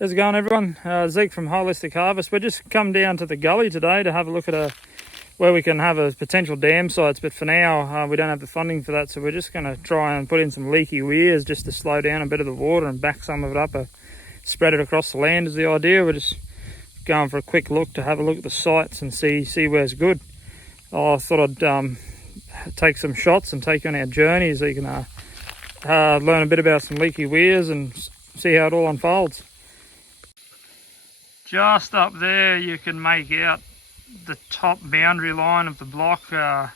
How's it going, everyone? Zeke from Holistic Harvest. We're just come down to the gully today to have a look at where we can have a potential dam sites, but for now we don't have the funding for that, so we're just going to try and put in some leaky weirs just to slow down a bit of the water and back some of it up, spread it across the land is the idea. We're just going for a quick look to have a look at the sites and see where's good. I thought I'd take some shots and take you on our journey so you can learn a bit about some leaky weirs and see how it all unfolds. Just up there you can make out the top boundary line of the block. You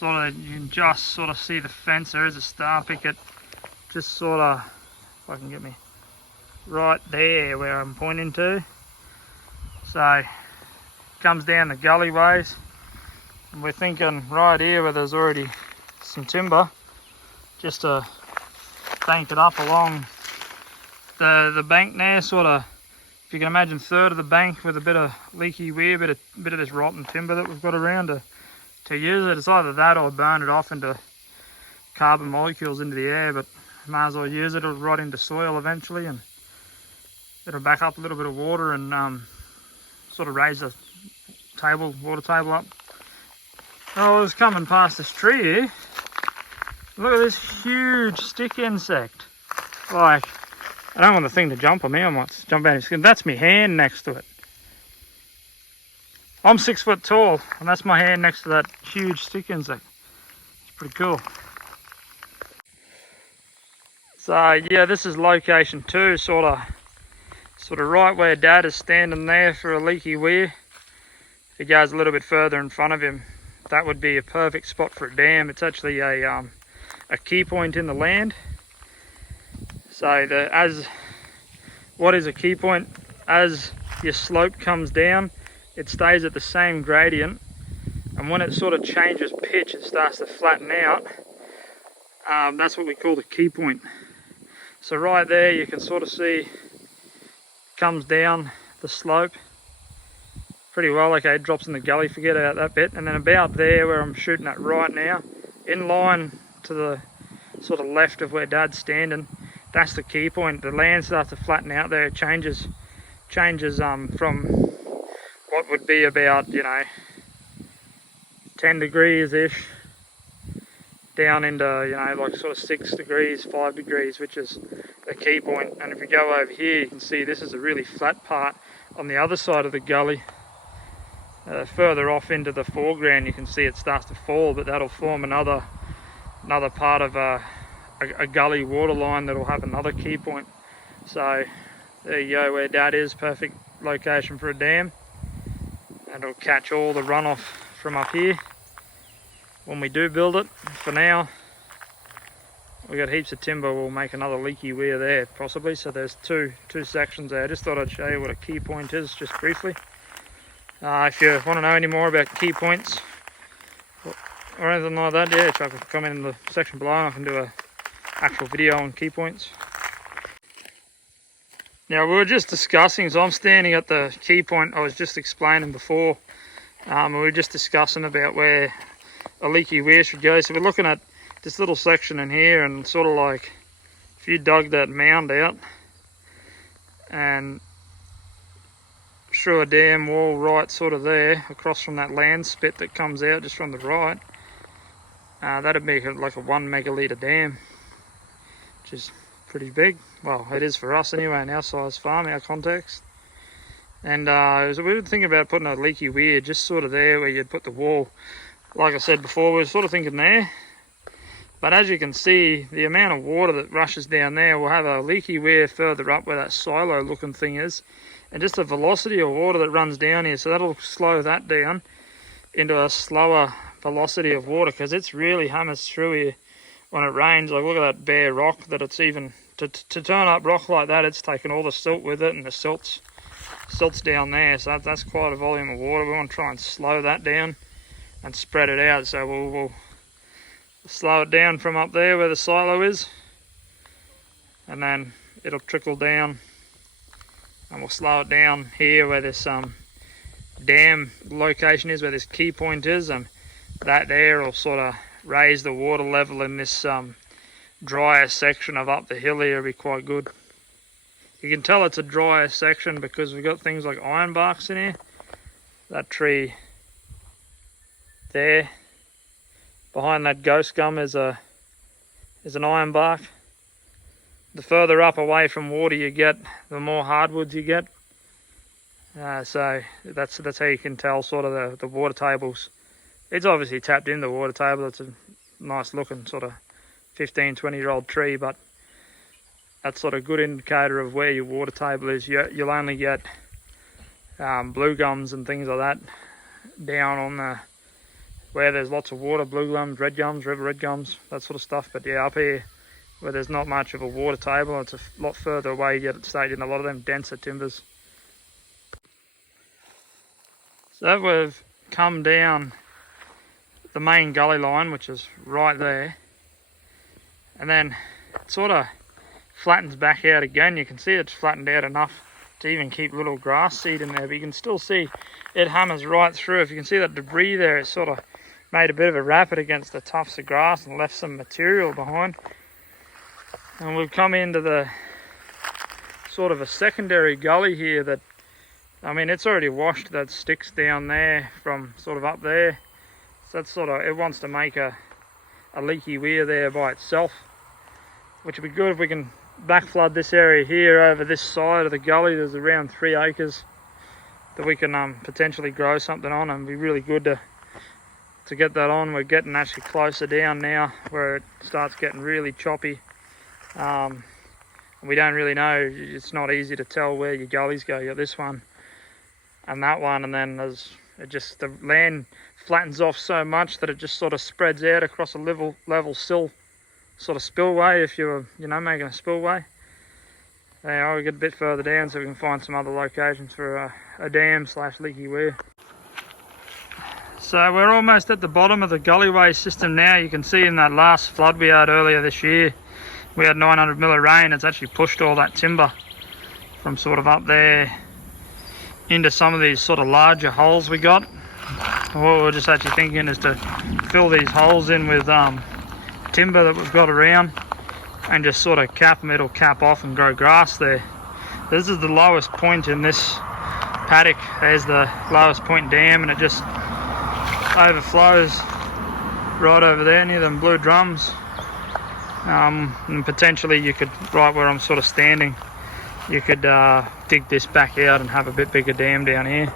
can just sort of see the fence. There is a star picket, just sort of, if I can get me right there where I'm pointing to. So it comes down the gullyways, and we're thinking right here where there's already some timber, just to bank it up along the bank there, sort of. If you can imagine, third of the bank with a bit of leaky weir, bit of this rotten timber that we've got around to use it. It's either that or burn it off into carbon molecules into the air, but might as well use it. It'll rot into soil eventually, and it'll back up a little bit of water and sort of raise the water table up. I was coming past this tree here. Look at this huge stick insect. Like, I don't want the thing to jump on me. I might jump out of his skin. That's my hand next to it. I'm 6 foot tall, and that's my hand next to that huge stick insect. It's pretty cool. So yeah, this is location 2, sort of right where Dad is standing there for a leaky weir. If he goes a little bit further in front of him, that would be a perfect spot for a dam. It's actually a key point in the land. So what is a key point? As your slope comes down, it stays at the same gradient, and when it sort of changes pitch, it starts to flatten out. That's what we call the key point. So right there you can sort of see it comes down the slope pretty well. Okay, it drops in the gully, forget about that bit. And then about there where I'm shooting at right now, in line to the sort of left of where Dad's standing, that's the key point. The land starts to flatten out there. It changes from what would be about 10 degrees ish down into like sort of 6 degrees, 5 degrees, which is the key point. And if you go over here, you can see this is a really flat part on the other side of the gully. Further off into the foreground, you can see it starts to fall, but that'll form another part of a gully water line that'll have another key point. So there you go, where Dad is, perfect location for a dam, and it'll catch all the runoff from up here when we do build it. For now we got heaps of timber. We'll make another leaky weir there possibly. So there's two sections there. I just thought I'd show you what a key point is just briefly. If you want to know any more about key points or anything like that, yeah, chuck a comment in the section below and I can do a actual video on key points. Now we were just discussing, so I'm standing at the key point I was just explaining before. We were just discussing about where a leaky weir should go. So we're looking at this little section in here, and sort of like if you dug that mound out and threw a dam wall right sort of there across from that land spit that comes out just from the right, that'd be like a 1 megalitre dam, which is pretty big. Well, it is for us anyway, in our size farm, our context. And so we were thinking about putting a leaky weir just sort of there where you'd put the wall. Like I said before, we were sort of thinking there. But as you can see, the amount of water that rushes down there, will have a leaky weir further up where that silo looking thing is. And just the velocity of water that runs down here, so that'll slow that down into a slower velocity of water, because it's really hammers through here when it rains. Like, look at that bare rock that it's even, to turn up rock like that, it's taken all the silt with it, and the silt's down there, so that's quite a volume of water. We want to try and slow that down and spread it out. So we'll slow it down from up there where the silo is, and then it'll trickle down, and we'll slow it down here where this dam location is, where this key point is, and that there will sort of raise the water level in this drier section of up the hill here. Will be quite good. You can tell it's a drier section because we've got things like ironbarks in here. That tree there, behind that ghost gum is an ironbark. The further up away from water you get, the more hardwoods you get. So that's how you can tell sort of the water tables. It's obviously tapped in the water table. It's a nice looking sort of 15-20 year old tree, but that's sort of a good indicator of where your water table is. You'll only get blue gums and things like that down on where there's lots of water, blue gums, red gums, river red gums, that sort of stuff. But yeah, up here where there's not much of a water table, it's a lot further away. You get it stayed in a lot of them denser timbers. So we've come down the main gully line, which is right there, and then it sort of flattens back out again. You can see it's flattened out enough to even keep little grass seed in there, but you can still see it hammers right through. If you can see that debris there, it sort of made a bit of a rapid against the tufts of grass and left some material behind. And we've come into the sort of a secondary gully here that, I mean, it's already washed that sticks down there from sort of up there. So that's sort of, it wants to make a leaky weir there by itself, which would be good if we can back flood this area here over this side of the gully. There's around 3 acres that we can potentially grow something on, and it'd be really good to get that on. We're getting actually closer down now where it starts getting really choppy. We don't really know, it's not easy to tell where your gullies go. You got this one and that one, and then there's the land flattens off so much that it just sort of spreads out across a level sill sort of spillway if you're making a spillway. I'll get a bit further down so we can find some other locations for a dam / leaky weir. So we're almost at the bottom of the gullyway system now. You can see in that last flood we had earlier this year, we had 900 mil of rain. It's actually pushed all that timber from sort of up there into some of these sort of larger holes we got. What we're just actually thinking is to fill these holes in with timber that we've got around and just sort of cap them. It'll cap off and grow grass there. This is the lowest point in this paddock. There's the lowest point dam, and it just overflows right over there near them blue drums. And potentially you could, right where I'm sort of standing, you could dig this back out and have a bit bigger dam down here.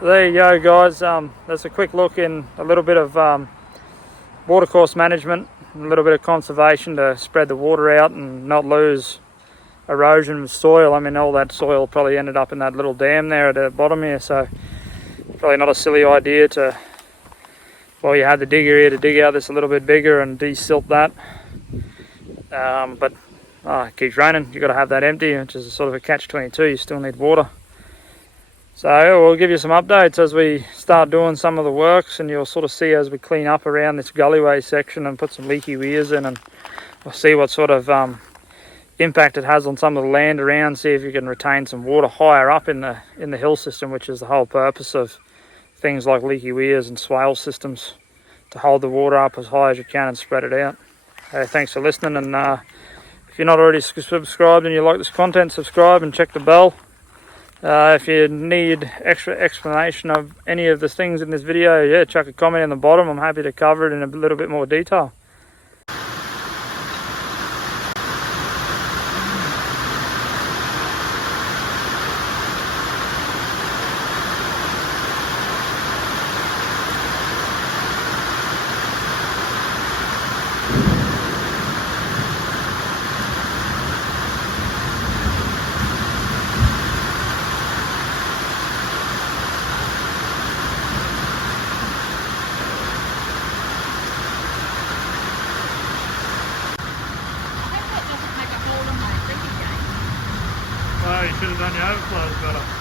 There you go, guys. That's a quick look in a little bit of watercourse management, a little bit of conservation to spread the water out and not lose erosion of soil. I mean, all that soil probably ended up in that little dam there at the bottom here, so probably not a silly idea to, well, you had the digger here to dig out this a little bit bigger and de-silt that. But it keeps raining, you've got to have that empty, which is sort of a catch-22. You still need water. So we'll give you some updates as we start doing some of the works, and you'll sort of see as we clean up around this gullyway section and put some leaky weirs in, and we'll see what sort of impact it has on some of the land around, see if you can retain some water higher up in the hill system, which is the whole purpose of things like leaky weirs and swale systems, to hold the water up as high as you can and spread it out. Thanks for listening, and if you're not already subscribed and you like this content, subscribe and check the bell. If you need extra explanation of any of the things in this video, chuck a comment in the bottom. I'm happy to cover it in a little bit more detail. You should have done your overflows better.